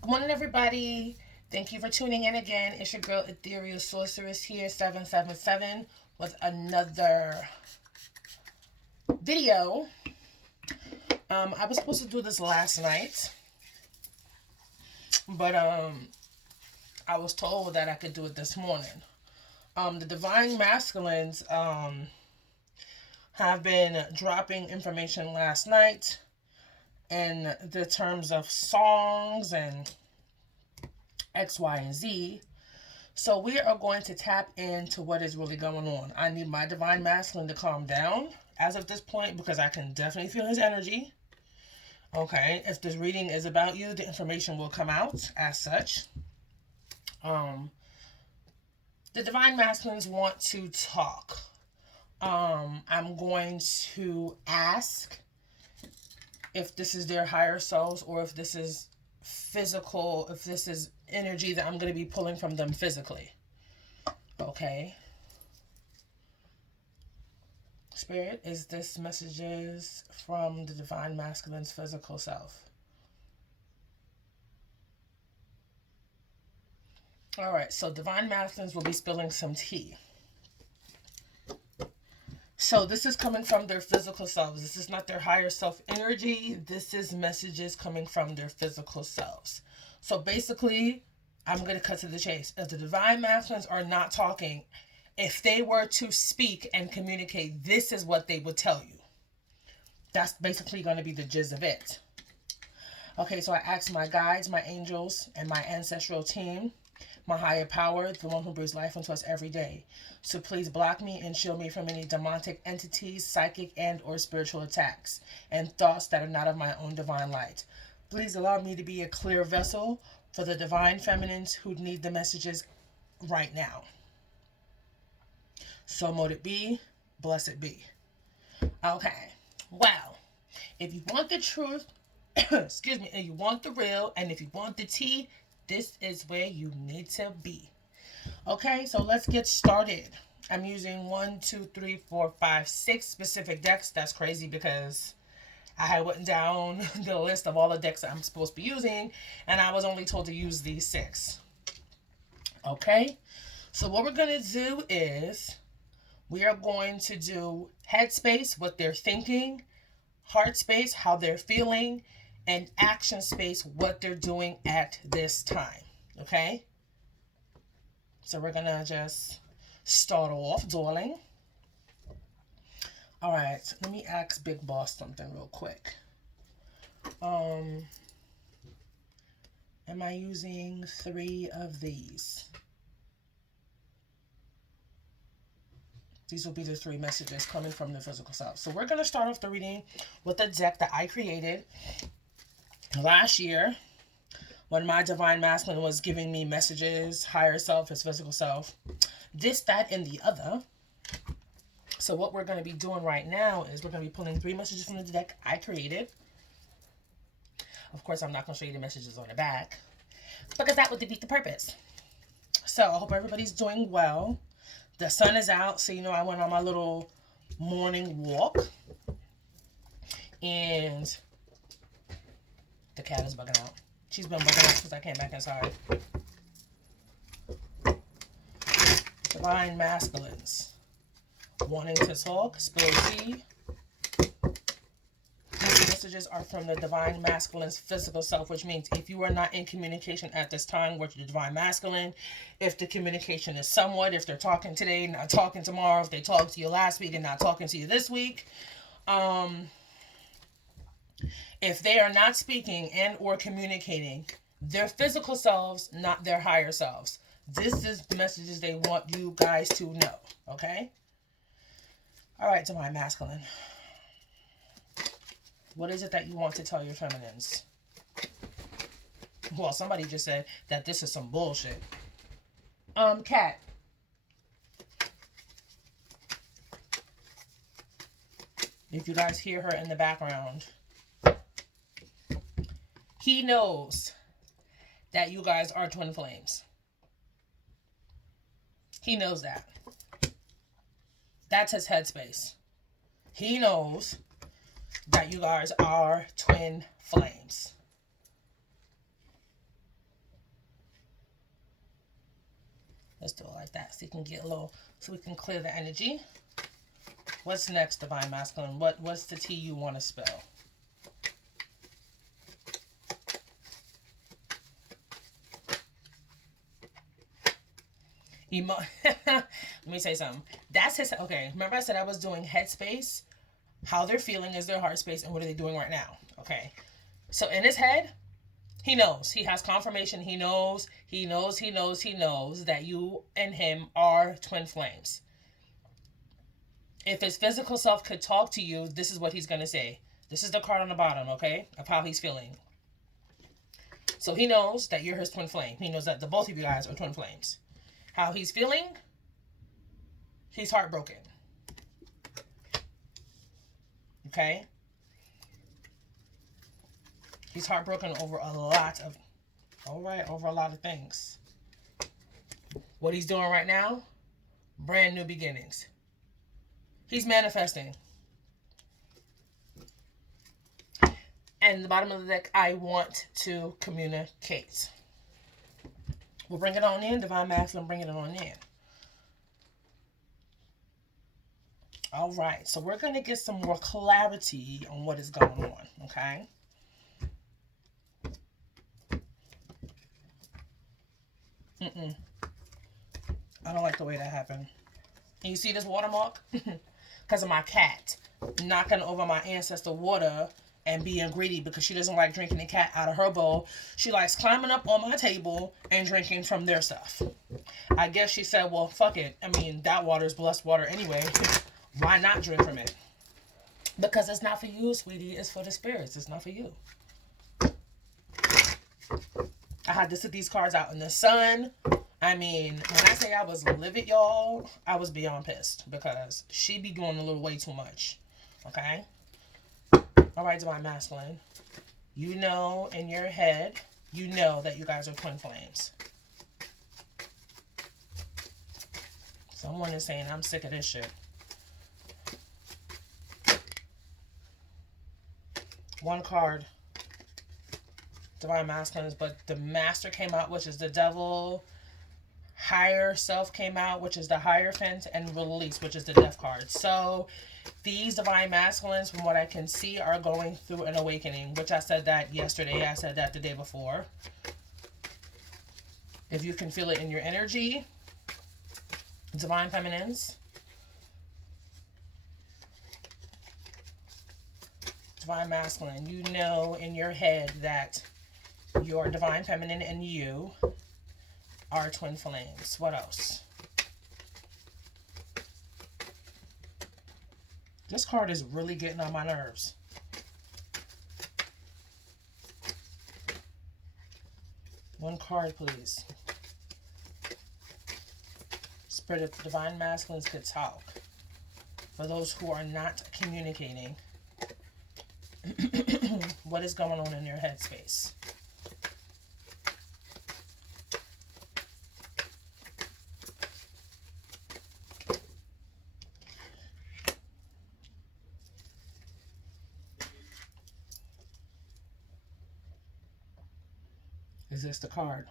Good morning, everybody. Thank you for tuning in again. It's your girl, Ethereal Sorceress here, 777, with another video. I was supposed to do this last night, but I was told that I could do it this morning. The Divine Masculines have been dropping information last night in the terms of songs and X, Y, and Z. So we are going to tap into what is really going on. I need my Divine Masculine to calm down as of this point because I can definitely feel his energy. Okay, if this reading is about you, the information will come out as such. Um, the Divine Masculines want to talk. I'm going to ask if this is their higher selves or if this is physical, if this is energy that I'm going to be pulling from them physically. Okay. Spirit, is this messages from the Divine Masculine's physical self? All right, so Divine Masculines will be spilling some tea. So this is coming from their physical selves. This is not their higher self energy. This is messages coming from their physical selves. So basically, I'm going to cut to the chase. If the Divine Masculines are not talking, if they were to speak and communicate, this is what they would tell you. That's basically going to be the gist of it. Okay, so I asked my guides, my angels, and my ancestral team, my higher power, the one who breathes life into us every day, so please block me and shield me from any demonic entities, psychic and or spiritual attacks, and thoughts that are not of my own divine light. Please allow me to be a clear vessel for the divine feminines who need the messages right now. So mote it be, blessed be. Okay, well, if you want the truth, excuse me, and you want the real, and if you want the tea, this is where you need to be. Okay, so let's get started. I'm using 6 specific decks. That's crazy because I had written down the list of all the decks that I'm supposed to be using, and I was only told to use these 6. Okay, so what we're going to do is we are going to do headspace, what they're thinking, heart space, how they're feeling, and action space, what they're doing at this time. Okay? So we're gonna just start off, darling. All right, let me ask Big Boss something real quick. Am I using 3 of these? These will be the 3 messages coming from the physical self. So we're gonna start off the reading with a deck that I created last year when my Divine Masculine was giving me messages, higher self, his physical self, this, that, and the other. So what we're going to be doing right now is we're going to be pulling 3 messages from the deck I created. Of course, I'm not going to show you the messages on the back because that would defeat the purpose. So I hope everybody's doing well. The sun is out, so I went on my little morning walk. And the cat is bugging out. She's been bugging out since I came back inside. Divine Masculines. Wanting to talk, spill tea. These messages are from the Divine Masculine's physical self, which means if you are not in communication at this time with your Divine Masculine, if the communication is somewhat, if they're talking today, not talking tomorrow, if they talked to you last week and not talking to you this week, if they are not speaking and or communicating, their physical selves, not their higher selves. This is the messages they want you guys to know, okay? All right, Divine Masculine. What is it that you want to tell your feminines? Well, somebody just said that this is some bullshit. Cat. If you guys hear her in the background, he knows that you guys are twin flames. He knows that. That's his headspace. He knows that you guys are twin flames. Let's do it like that so you can get a little, so we can clear the energy. What's next, Divine Masculine? What's the tea you want to spill? Let me say something. That's his. Okay, remember I said I was doing headspace. How they're feeling is their heart space, and what are they doing right now? Okay, so in his head, he knows. He has confirmation. He knows that you and him are twin flames. If his physical self could talk to you, this is what he's going to say. This is the card on the bottom, okay, of how he's feeling. So he knows that you're his twin flame. He knows that the both of you guys are twin flames. How he's feeling? He's heartbroken. Okay? He's heartbroken over a lot of things. What he's doing right now? Brand new beginnings. He's manifesting. And the bottom of the deck, I want to communicate. We'll bring it on in. Divine Masculine, bring it on in. All right. So we're going to get some more clarity on what is going on. Okay. I don't like the way that happened. And you see this watermark? Because of my cat knocking over my ancestor water and being greedy because she doesn't like drinking the cat out of her bowl. She likes climbing up on my table and drinking from their stuff. I guess she said, well, fuck it. I mean, that water is blessed water anyway. Why not drink from it? Because it's not for you, sweetie. It's for the spirits. It's not for you. I had to sit these cards out in the sun. I mean, when I say I was livid, y'all, I was beyond pissed because she be doing a little way too much. Okay? All right, Divine Masculine. You know in your head, you know that you guys are twin flames. Someone is saying, I'm sick of this shit. One card. Divine Masculines, but the Master came out, which is the Devil. Higher Self came out, which is the Hierophant, and Release, which is the Death card. So these Divine Masculines, from what I can see, are going through an awakening, which I said that yesterday. I said that the day before. If you can feel it in your energy, Divine Feminines. Divine Masculine, you know in your head that your Divine Feminine and you are twin flames. What else? This card is really getting on my nerves. One card, please. Spirit of Divine Masculines could talk. For those who are not communicating, what is going on in your headspace? Is this the card?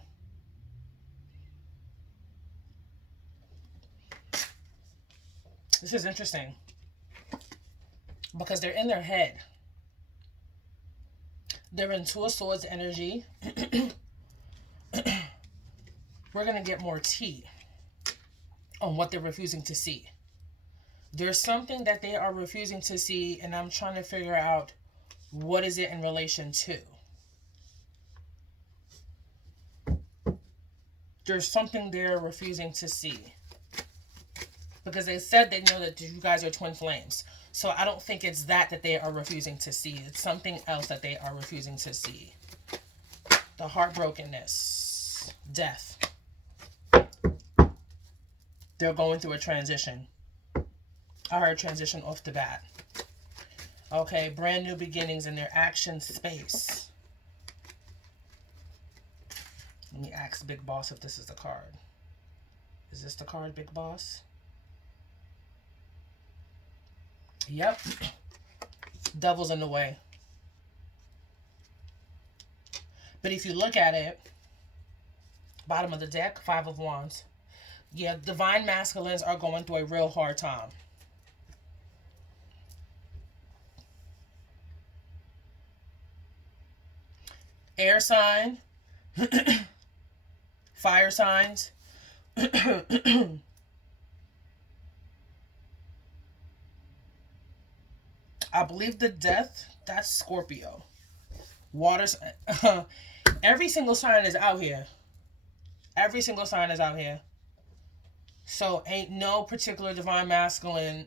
This is interesting because they're in their head. They're in Two of Swords energy. We're going to get more tea on what they're refusing to see. There's something that they are refusing to see, and I'm trying to figure out what is it in relation to. There's something they're refusing to see. Because they said they know that you guys are twin flames. So I don't think it's that they are refusing to see. It's something else that they are refusing to see. The heartbrokenness. Death. They're going through a transition. I heard transition off the bat. Okay, brand new beginnings in their action space. Let me ask Big Boss if this is the card. Is this the card, Big Boss? Yep. Devil's in the way. But if you look at it, bottom of the deck, Five of Wands. Yeah, divine masculines are going through a real hard time. Air sign, fire signs. I believe the death, that's Scorpio. Waters. Every single sign is out here. Every single sign is out here. So ain't no particular divine masculine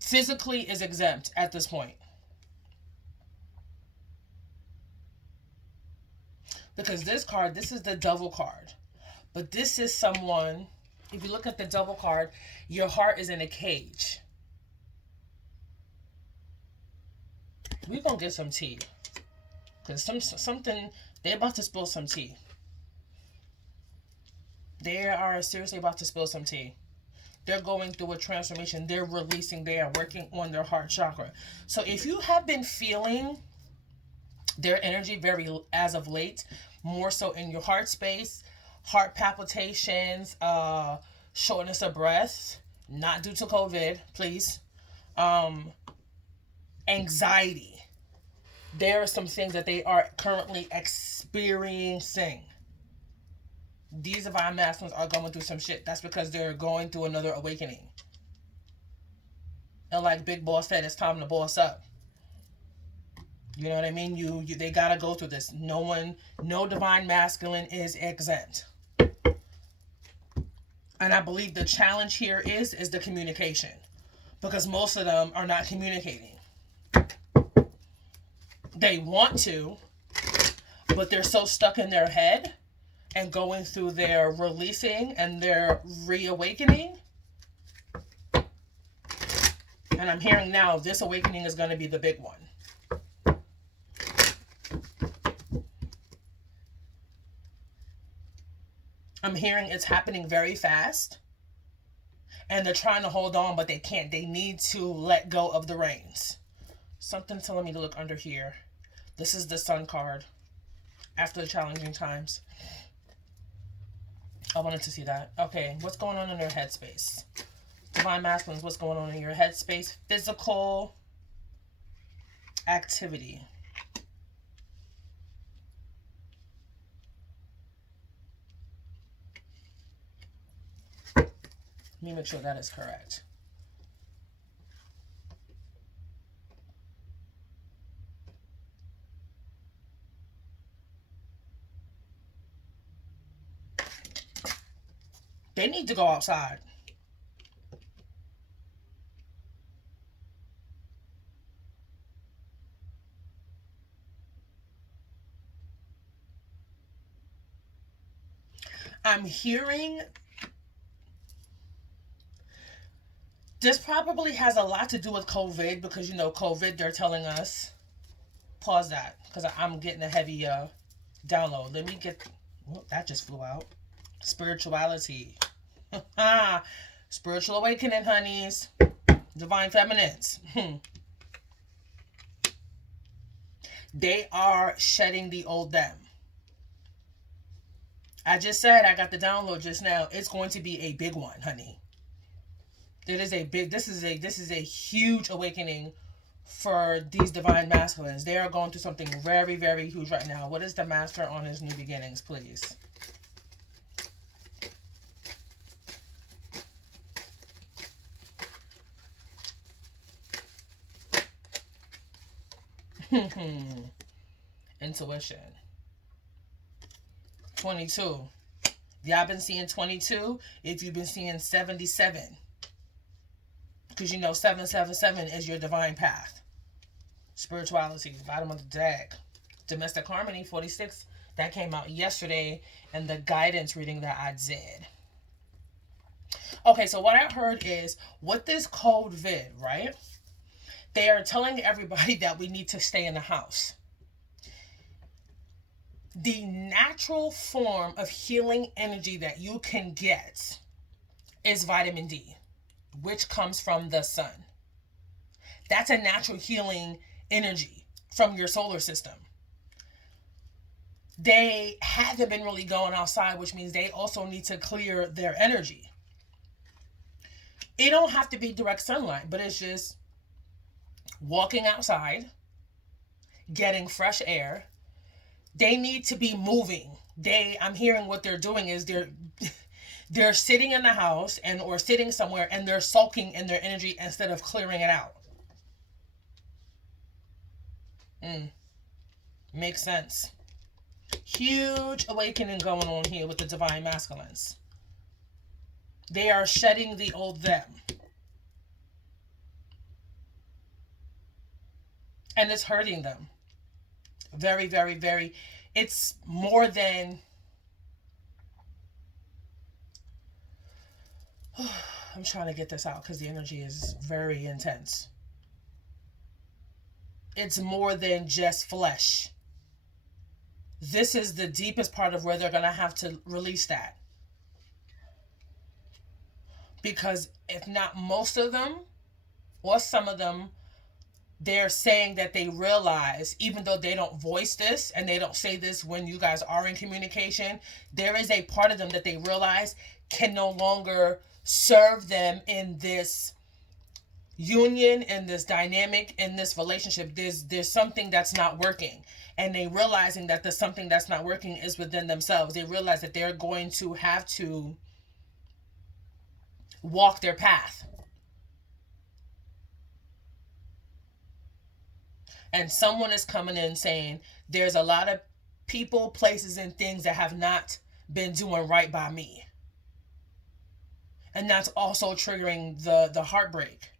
physically is exempt at this point. Because this card, this is the devil card. But this is someone, if you look at the devil card, your heart is in a cage. We're going to get some tea. Because something, they're about to spill some tea. They are seriously about to spill some tea. They're going through a transformation. They're releasing. They are working on their heart chakra. So if you have been feeling their energy very as of late, more so in your heart space, heart palpitations, shortness of breath, not due to COVID, please. Anxiety. There are some things that they are currently experiencing. These divine masculines are going through some shit. That's because they're going through another awakening. And like Big Boss said, it's time to boss up. You know what I mean? You they gotta go through this. No divine masculine is exempt. And I believe the challenge here is the communication. Because most of them are not communicating. They want to, but they're so stuck in their head and going through their releasing and their reawakening. And I'm hearing now this awakening is going to be the big one. I'm hearing it's happening very fast. And they're trying to hold on, but they can't. They need to let go of the reins. Something telling me to look under here. This is the Sun card. After the challenging times. I wanted to see that. Okay, what's going on in your headspace? Divine masculines, what's going on in your headspace? Physical activity. Let me make sure that is correct. They need to go outside. I'm hearing this probably has a lot to do with COVID because, you know, COVID, they're telling us. Pause that because I'm getting a heavy download. Let me get. Oh, that just flew out. Spirituality. Spiritual awakening, honeys. Divine feminines. They are shedding the old them. I just said I got the download just now. It's going to be a big one, honey. It is a big. This is a huge awakening for these divine masculines. They are going through something very, very huge right now. What is the master on his new beginnings, please? Intuition. 22. Y'all been seeing 22 if you've been seeing 77. Because you know 777 is your divine path. Spirituality, bottom of the deck. Domestic harmony, 46. That came out yesterday in the guidance reading that I did. Okay, so what I heard is with this COVID, right? They are telling everybody that we need to stay in the house. The natural form of healing energy that you can get is vitamin D, which comes from the sun. That's a natural healing energy from your solar system. they haven't been really going outside, which means they also need to clear their energy. It don't have to be direct sunlight, but it's just walking outside, getting fresh air. They need to be moving. I'm hearing what they're doing is they're sitting in the house and or sitting somewhere and they're sulking in their energy instead of clearing it out. Makes sense. Huge awakening going on here with the divine masculines. They are shedding the old them. And it's hurting them. Very, very, very. It's more than... I'm trying to get this out because the energy is very intense. It's more than just flesh. This is the deepest part of where they're going to have to release that. Because if not most of them, or some of them, they're saying that they realize, even though they don't voice this and they don't say this when you guys are in communication, there is a part of them that they realize can no longer serve them in this union, in this dynamic, in this relationship. There's something that's not working, and they realizing that the something that's not working is within themselves. They realize that they're going to have to walk their path. And someone is coming in saying there's a lot of people, places, and things that have not been doing right by me. And that's also triggering the heartbreak.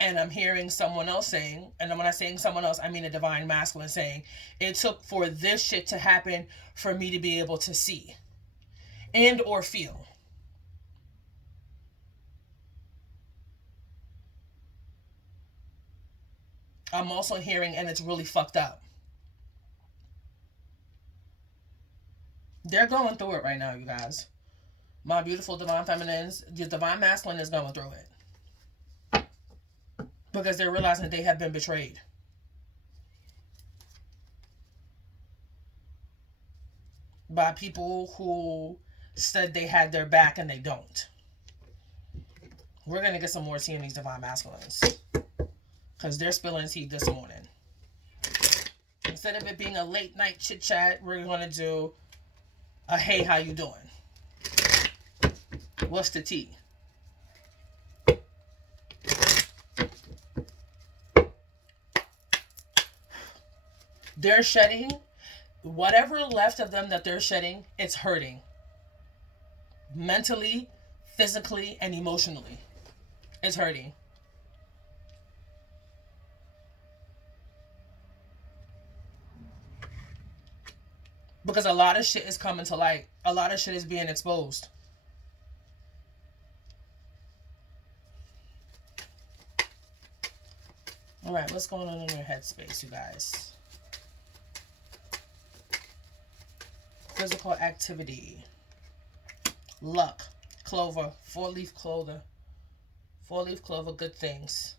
And I'm hearing someone else saying, and when I'm saying someone else, I mean a divine masculine saying, it took for this shit to happen for me to be able to see and or feel. I'm also hearing, and it's really fucked up. They're going through it right now, you guys. My beautiful divine feminines, the divine masculine is going through it. Because they're realizing that they have been betrayed. By people who said they had their back and they don't. We're going to get some more tea in these divine masculines. Because they're spilling tea this morning. Instead of it being a late night chit chat, we're going to do a hey, how you doing? What's the tea? They're shedding whatever left of them that they're shedding. It's hurting mentally, physically, and emotionally. It's hurting. Because a lot of shit is coming to light. A lot of shit is being exposed. Alright, what's going on in your headspace, you guys? Physical activity. Luck. Clover. 4-leaf clover. 4-leaf clover, good things.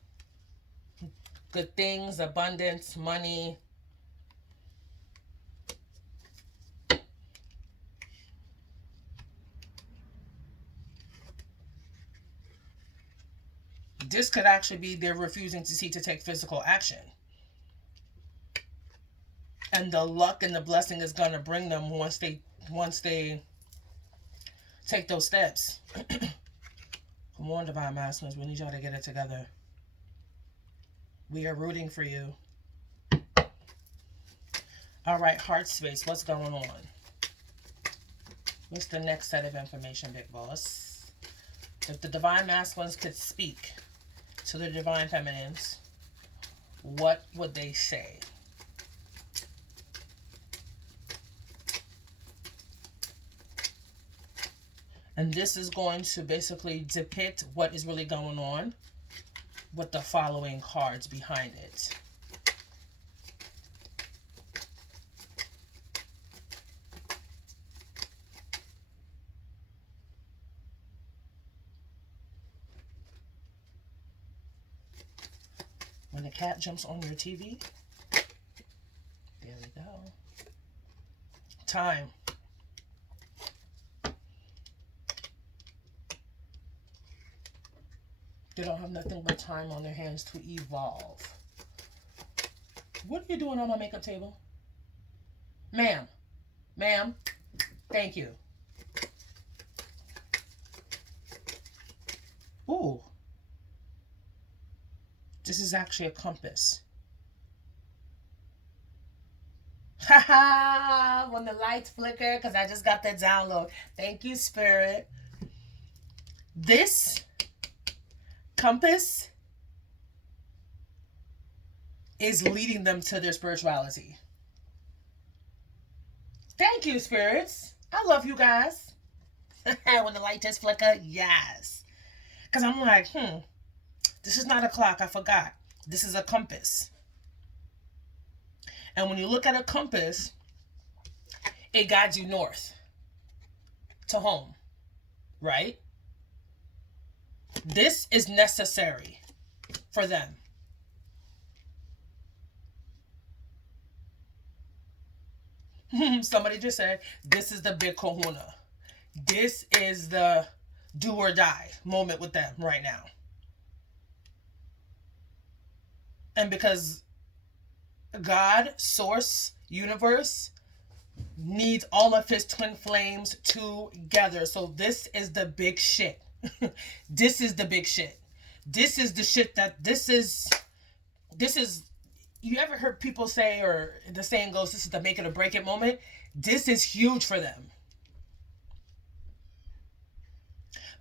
Good things, abundance, money. This could actually be they're refusing to take physical action. And the luck and the blessing is going to bring them once they take those steps. Come on, divine masculines, we need y'all to get it together. We are rooting for you. All right, heart space, what's going on? What's the next set of information, big boss? If the divine masculines could speak to the divine feminines, what would they say? And this is going to basically depict what is really going on with the following cards behind it. When the cat jumps on your TV. There we go. Time. They don't have nothing but time on their hands to evolve. What are you doing on my makeup table? Ma'am. Ma'am. Thank you. Ooh. This is actually a compass. Haha, when the lights flicker, because I just got that download. Thank you, Spirit. This compass is leading them to their spirituality. Thank you, spirits. I love you guys. When the light just flicker, yes. Because I'm like, this is not a clock. I forgot. This is a compass. And when you look at a compass, it guides you north to home, right? This is necessary for them. Somebody just said, this is the big kahuna. This is the do or die moment with them right now. And because God, source, universe, needs all of his twin flames together. So this is the big shit. This is the big shit. This is the shit that this is, you ever heard people say, or the saying goes, this is the make it or break it moment? This is huge for them.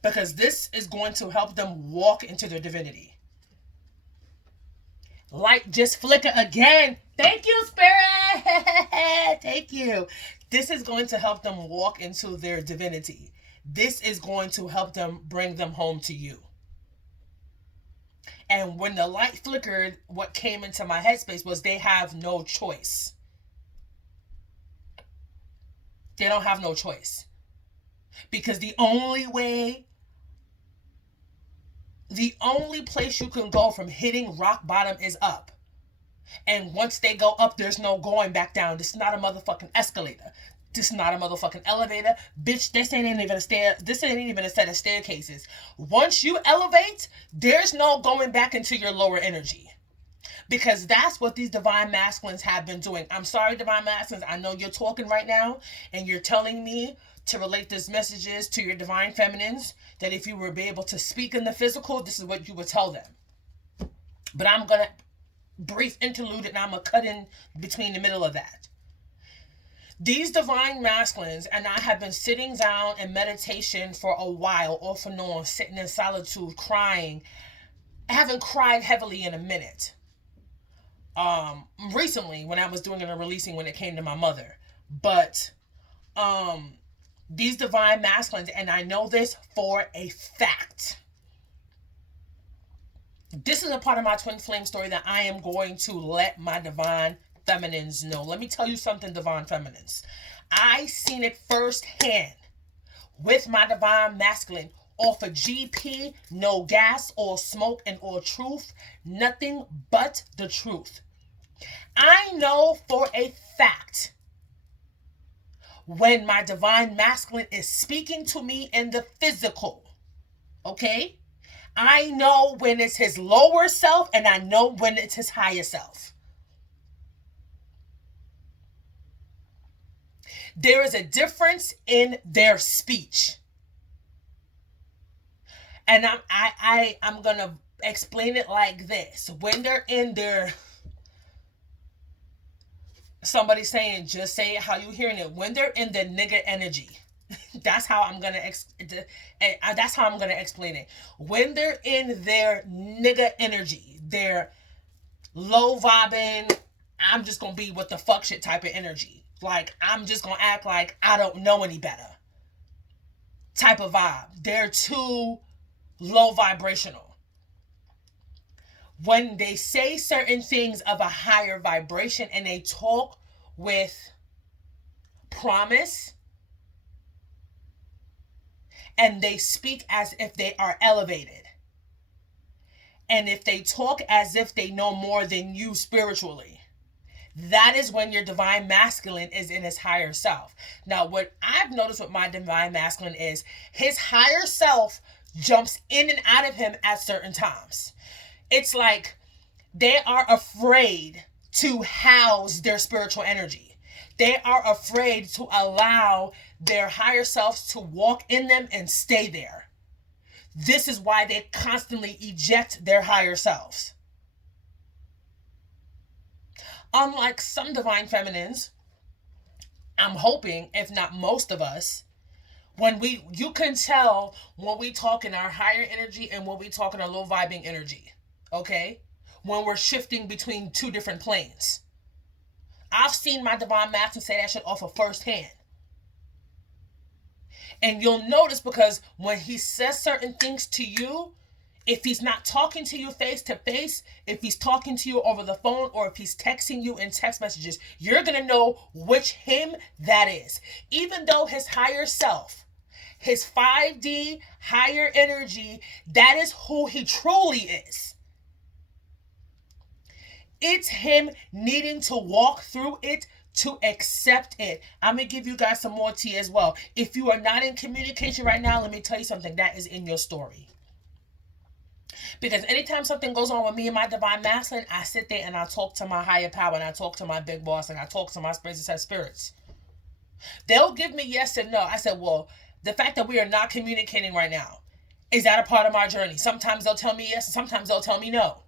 Because this is going to help them walk into their divinity. Light just flicker again. Thank you, Spirit. Thank you. This is going to help them walk into their divinity. This is going to help them bring them home to you. And when the light flickered, what came into my headspace was they have no choice. They don't have no choice. Because the only place you can go from hitting rock bottom is up. And once they go up, there's no going back down. This is not a motherfucking escalator. This is not a motherfucking elevator. Bitch, this ain't even a set of staircases. Once you elevate, there's no going back into your lower energy. Because that's what these divine masculines have been doing. I'm sorry, divine masculines. I know you're talking right now and you're telling me to relate these messages to your divine feminines, that if you were be able to speak in the physical, this is what you would tell them. But I'm going to brief interlude and I'm going to cut in between the middle of that. These divine masculines and I have been sitting down in meditation for a while, off and on, sitting in solitude, crying. I haven't cried heavily in a minute. Recently, when I was doing a releasing when it came to my mother. But, these divine masculines, and I know this for a fact. This is a part of my twin flame story that I am going to let my divine feminines know. Let me tell you something, divine feminines. I seen it firsthand with my divine masculine off of GP, no gas, all smoke, and all truth. Nothing but the truth. I know for a fact when my divine masculine is speaking to me in the physical, okay? I know when it's his lower self and I know when it's his higher self. There is a difference in their speech. And I'm going to explain it like this. When they're in their... Somebody's saying, just say it how you hearing it. When they're in the nigga energy, that's how I'm gonna explain it. When they're in their nigga energy, their low vibing, I'm just gonna be what the fuck shit type of energy. Like I'm just gonna act like I don't know any better type of vibe. They're too low vibrational. When they say certain things of a higher vibration and they talk with promise and they speak as if they are elevated And if they talk as if they know more than you spiritually, that is when your divine masculine is in his higher self. Now, what I've noticed with my divine masculine is his higher self jumps in and out of him at certain times. It's like they are afraid to house their spiritual energy. They are afraid to allow their higher selves to walk in them and stay there. This is why they constantly eject their higher selves. Unlike some divine feminines, I'm hoping, if not most of us, you can tell when we talk in our higher energy and when we talk in our low vibing energy. Okay? When we're shifting between two different planes. I've seen my divine masculine say that shit off of first hand. And you'll notice, because when he says certain things to you, if he's not talking to you face to face, if he's talking to you over the phone, or if he's texting you in text messages, you're going to know which him that is. Even though his higher self, his 5D higher energy, that is who he truly is. It's him needing to walk through it to accept it. I'm going to give you guys some more tea as well. If you are not in communication right now, let me tell you something. That is in your story. Because anytime something goes on with me and my divine masculine, I sit there and I talk to my higher power, and I talk to my big boss, and I talk to my spirits. They'll give me yes and no. I said, well, the fact that we are not communicating right now, is that a part of my journey? Sometimes they'll tell me yes, and sometimes they'll tell me no.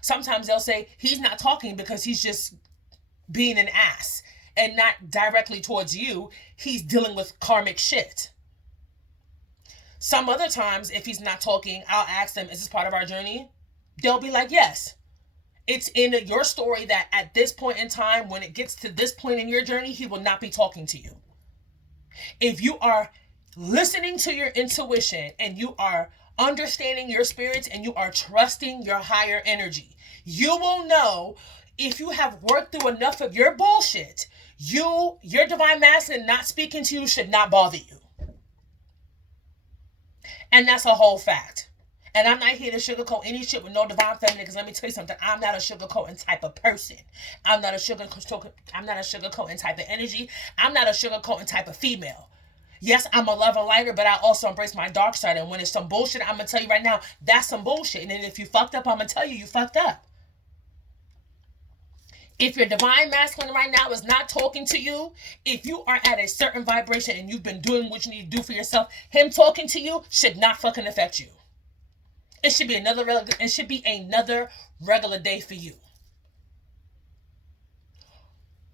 Sometimes they'll say he's not talking because he's just being an ass, and not directly towards you. He's dealing with karmic shit. Some other times, if he's not talking, I'll ask them, is this part of our journey? They'll be like, yes. It's in your story that at this point in time, when it gets to this point in your journey, he will not be talking to you. If you are listening to your intuition and you are understanding your spirits and you are trusting your higher energy, you will know if you have worked through enough of your bullshit, your divine masculine not speaking to you should not bother you. And that's a whole fact. And I'm not here to sugarcoat any shit with no divine feminine, because let me tell you something. I'm not a sugarcoating type of person. I'm not a sugarcoating type of energy. I'm not a sugarcoating type of female. Yes, I'm a lover lighter, but I also embrace my dark side. And when it's some bullshit, I'm going to tell you right now, that's some bullshit. And then if you fucked up, I'm going to tell you fucked up. If your divine masculine right now is not talking to you, if you are at a certain vibration and you've been doing what you need to do for yourself, him talking to you should not fucking affect you. It should be another regular day for you.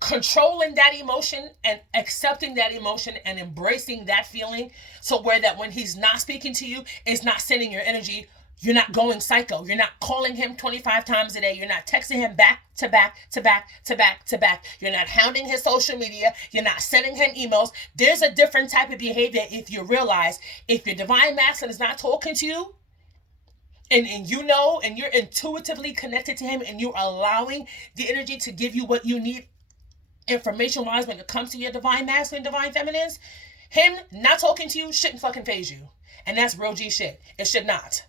Controlling that emotion and accepting that emotion and embracing that feeling, so where that when he's not speaking to you, it's not sending your energy. You're not going psycho. You're not calling him 25 times a day. You're not texting him back to back to back to back to back. You're not hounding his social media. You're not sending him emails. There's a different type of behavior if you realize if your divine masculine is not talking to you, and you know, and you're intuitively connected to him, and you're allowing the energy to give you what you need information-wise when it comes to your divine masculine, divine feminines, him not talking to you shouldn't fucking phase you. And that's real G shit. It should not.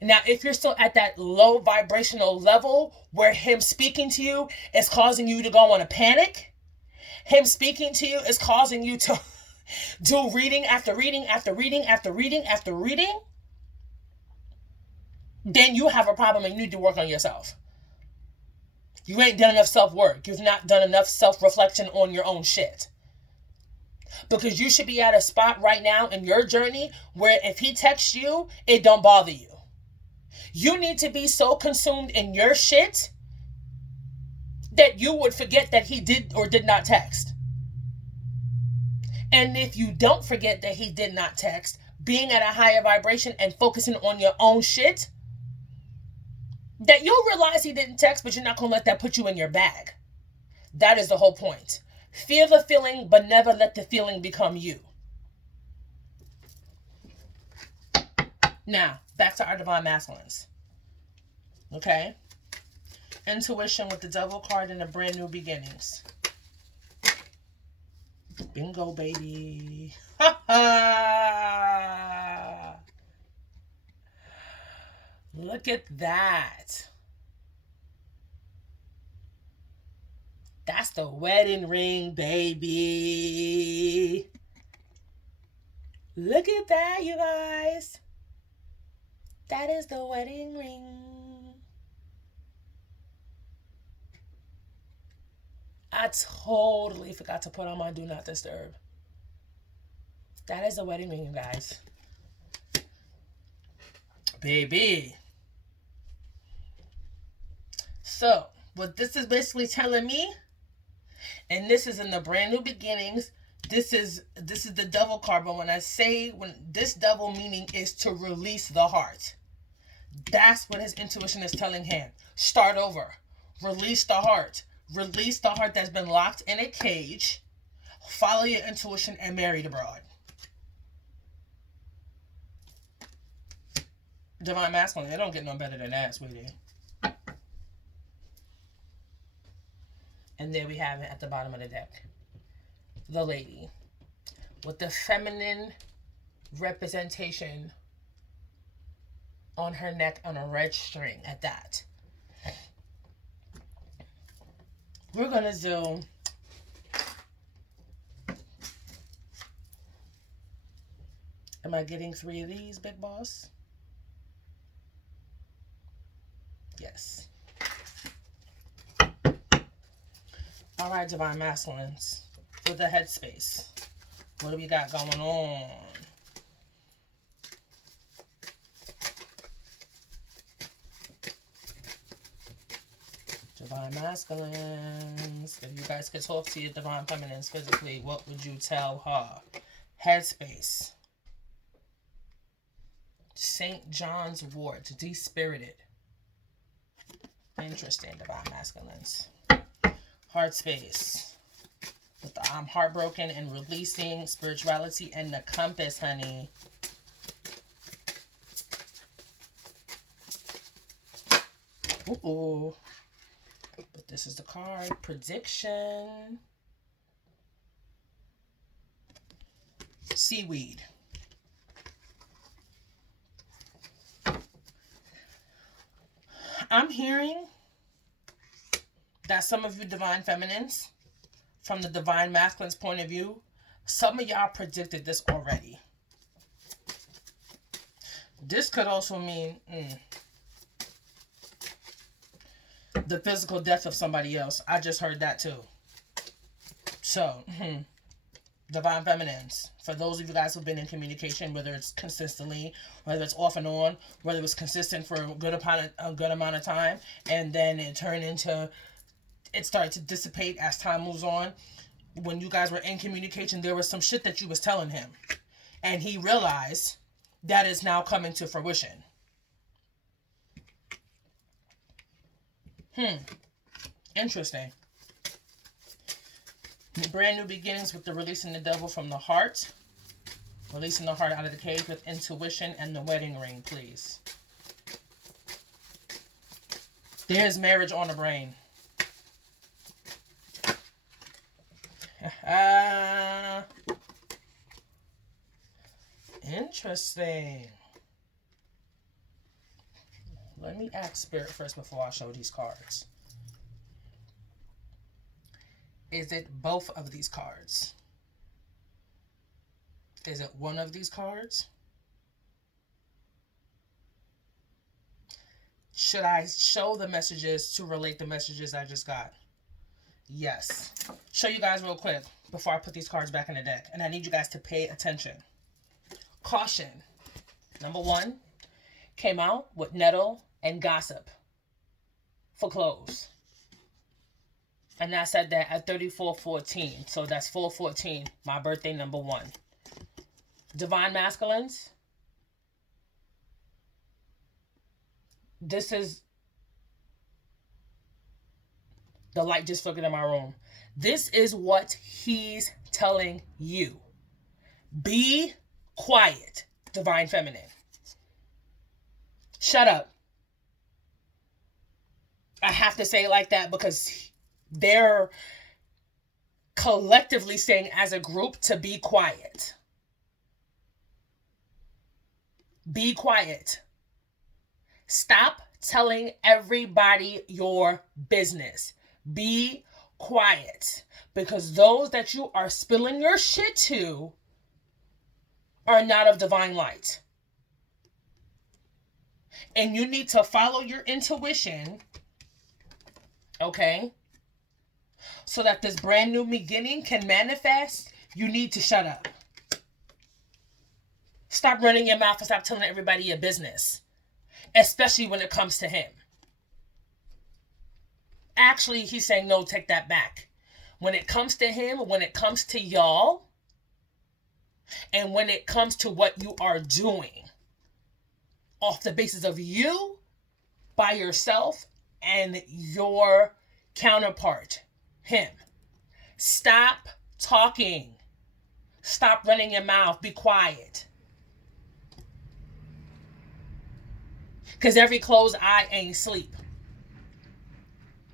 Now, if you're still at that low vibrational level where him speaking to you is causing you to go on a panic, him speaking to you is causing you to do reading after reading after reading after reading after reading, then you have a problem and you need to work on yourself. You ain't done enough self-work. You've not done enough self-reflection on your own shit. Because you should be at a spot right now in your journey where if he texts you, it don't bother you. You need to be so consumed in your shit that you would forget that he did or did not text. And if you don't forget that he did not text, being at a higher vibration and focusing on your own shit, that you'll realize he didn't text, but you're not going to let that put you in your bag. That is the whole point. Feel the feeling, but never let the feeling become you. Now, back to our divine masculines. Okay? Intuition with the Devil card and the brand new beginnings. Bingo, baby. Look at that. That's the wedding ring, baby. Look at that, you guys. That is the wedding ring. I totally forgot to put on my do not disturb. That is the wedding ring, you guys. Baby. So, what this is basically telling me, and this is in the brand new beginnings, this is the devil card, but when this devil meaning is to release the heart. That's what his intuition is telling him. Start over. Release the heart. Release the heart that's been locked in a cage. Follow your intuition and marry the broad. Divine Masculine, it don't get no better than that, sweetie. And there we have it at the bottom of the deck. The lady with the feminine representation on her neck on a red string at that. We're going to do am I getting 3 of these, Big Boss? Yes. All right, Divine Masculines, for the headspace. What do we got going on? Divine Masculines, if you guys could talk to your Divine Feminines physically, what would you tell her? Headspace. St. John's Wort, Despirited. Interesting, Divine Masculines. Heart space. With the I'm heartbroken and releasing, spirituality, and the compass, honey. Ooh. But this is the card. Prediction. Seaweed. I'm hearing that some of you Divine Feminines, from the Divine Masculine's point of view, some of y'all predicted this already. This could also mean the physical death of somebody else. I just heard that too. So, Divine Feminines, for those of you guys who've been in communication, whether it's consistently, whether it's off and on, whether it was consistent for a good amount of time, and then it started to dissipate as time moves on. When you guys were in communication, there was some shit that you was telling him, and he realized that is now coming to fruition. Interesting. Brand new beginnings with the releasing the devil from the heart. Releasing the heart out of the cage with intuition and the wedding ring, please. There's marriage on the brain. Interesting. Let me ask Spirit first before I show these cards. Is it both of these cards? Is it one of these cards? Should I show the messages to relate the messages I just got? Yes. Show you guys real quick before I put these cards back in the deck. And I need you guys to pay attention. Caution. Number 1 came out with nettle and gossip for clothes. And I said that at 3414. So that's 414, my birthday number 1. Divine Masculines. This is the light just flickered in my room. This is what he's telling you. Be quiet, Divine Feminine. Shut up. I have to say it like that because they're collectively saying as a group to be quiet. Be quiet. Stop telling everybody your business. Be quiet, because those that you are spilling your shit to are not of divine light. And you need to follow your intuition, okay? So that this brand new beginning can manifest, you need to shut up. Stop running your mouth and stop telling everybody your business, especially when it comes to him. Actually, he's saying, no, take that back. When it comes to him, when it comes to y'all, and when it comes to what you are doing, off the basis of you, by yourself, and your counterpart, him. Stop talking. Stop running your mouth. Be quiet. Because every closed eye ain't sleep.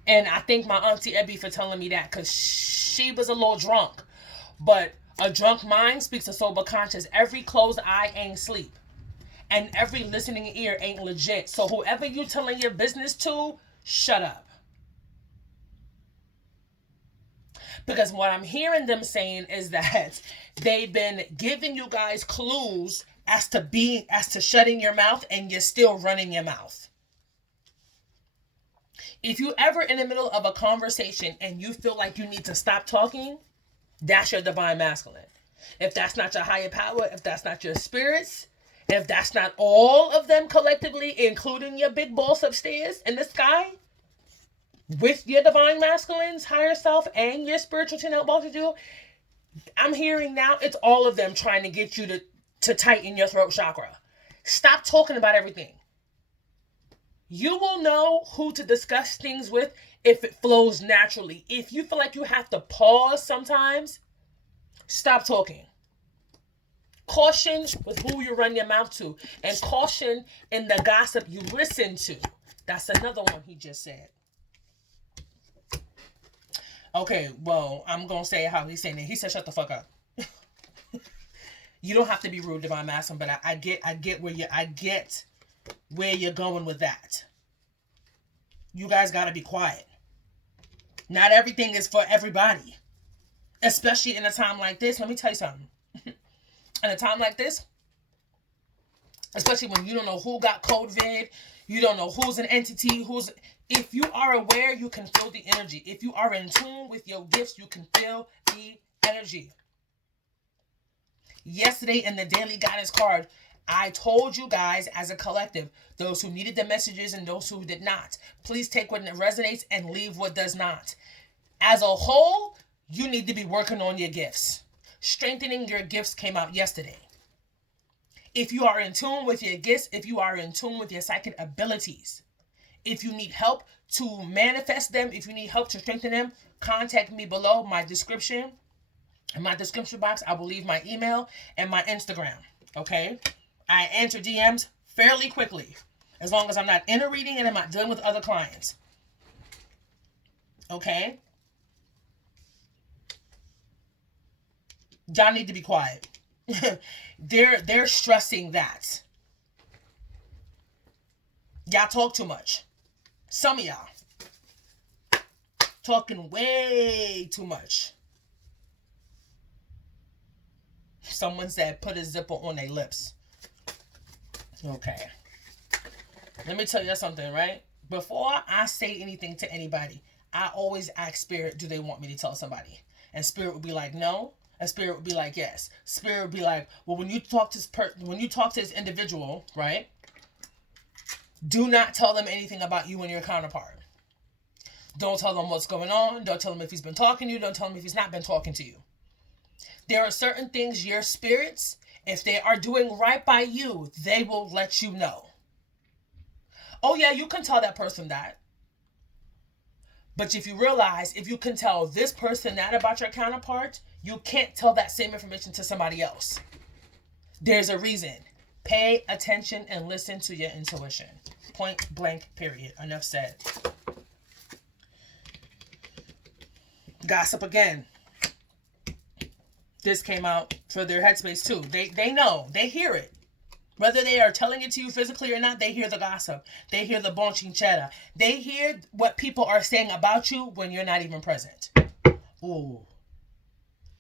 And I thank my auntie Ebby for telling me that, because she was a little drunk. But a drunk mind speaks a sober conscience. Every closed eye ain't sleep. And every listening ear ain't legit. So whoever you telling your business to, shut up. Because what I'm hearing them saying is that they've been giving you guys clues as to shutting your mouth, and you're still running your mouth. If you ever in the middle of a conversation and you feel like you need to stop talking, that's your divine masculine. If that's not your higher power, if that's not your spirits, if that's not all of them collectively, including your big boss upstairs in the sky, with your divine masculine's higher self and your spiritual channel both of you, I'm hearing now it's all of them trying to get you to tighten your throat chakra. Stop talking about everything. You will know who to discuss things with if it flows naturally. If you feel like you have to pause sometimes, stop talking. Caution with who you run your mouth to, and caution in the gossip you listen to. That's another one he just said. Okay, well, I'm going to say how he's saying it. He said, shut the fuck up. You don't have to be rude, divine masculine, but I get where you're going with that. You guys got to be quiet. Not everything is for everybody. Especially in a time like this. Let me tell you something. In a time like this, especially when you don't know who got COVID, you don't know who's an entity, if you are aware, you can feel the energy. If you are in tune with your gifts, you can feel the energy. Yesterday in the daily guidance card, I told you guys as a collective, those who needed the messages and those who did not, please take what resonates and leave what does not. As a whole, you need to be working on your gifts. Strengthening your gifts came out yesterday. If you are in tune with your gifts, if you are in tune with your psychic abilities, if you need help to manifest them, if you need help to strengthen them, contact me below my description. In my description box, I will leave my email and my Instagram. Okay? I answer DMs fairly quickly, as long as I'm not in a reading and I'm not dealing with other clients. Okay? Y'all need to be quiet. They're stressing that. Y'all talk too much. Some of y'all talking way too much. Someone said put a zipper on their lips. Okay. Let me tell you something, right? Before I say anything to anybody, I always ask Spirit, do they want me to tell somebody? And Spirit would be like, no. And Spirit would be like, yes. Spirit would be like, well, when you talk to this individual, right? Do not tell them anything about you and your counterpart. Don't tell them what's going on. Don't tell them if he's been talking to you. Don't tell him if he's not been talking to you. There are certain things your spirits, if they are doing right by you, they will let you know. Oh yeah, you can tell that person that. But if you realize, if you can tell this person that about your counterpart, you can't tell that same information to somebody else. There's a reason. Pay attention and listen to your intuition. Point blank, period. Enough said. Gossip again. This came out for their headspace too. They know. They hear it. Whether they are telling it to you physically or not, they hear the gossip. They hear the bonchinchetta. They hear what people are saying about you when you're not even present. Ooh,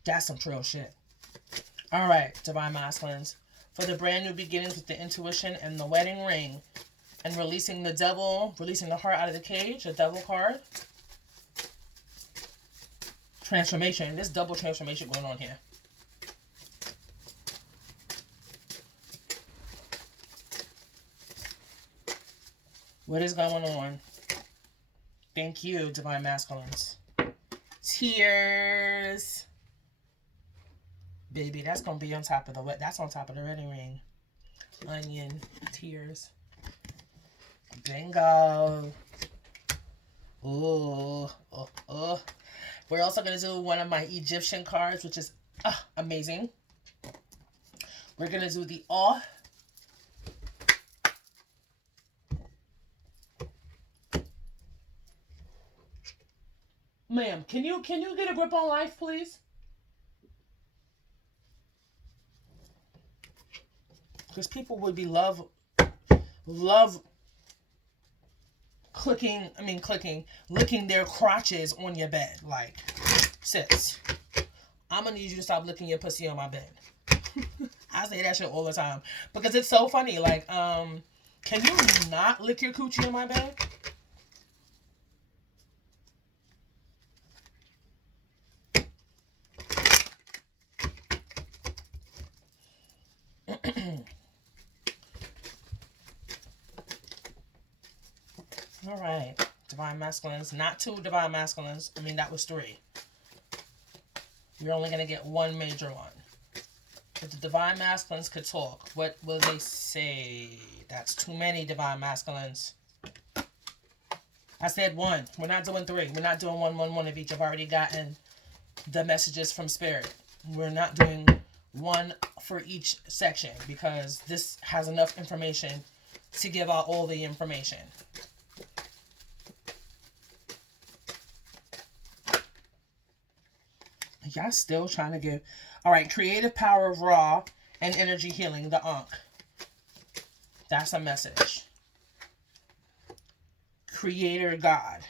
that's some trail shit. All right, Divine Masculines. For the brand new beginnings with the intuition and the wedding ring and releasing the devil, releasing the heart out of the cage, the devil card. Transformation. There's double transformation going on here. What is going on? Thank you, Divine Masculines. Tears. Baby, that's going to be on top of the... That's on top of the wedding ring. Onion. Tears. Bingo. Ooh. We're also going to do one of my Egyptian cards, which is amazing. We're going to do the awe. Ma'am, can you get a grip on life, please? Because people would be love licking their crotches on your bed. Like, sis, I'm gonna need you to stop licking your pussy on my bed. I say that shit all the time because it's so funny. Like, can you not lick your coochie on my bed? All right, Divine Masculines. Not 2 Divine Masculines. I mean, that was 3. You're only going to get 1 major one. If the Divine Masculines could talk, what will they say? That's too many Divine Masculines. I said 1. We're not doing 3. We're not doing 1, 1, 1 of each. I've already gotten the messages from Spirit. We're not doing 1 for each section because this has enough information to give out all the information. Y'all still trying to give. All right, creative power of Ra and energy healing, the Ankh. That's a message. Creator God.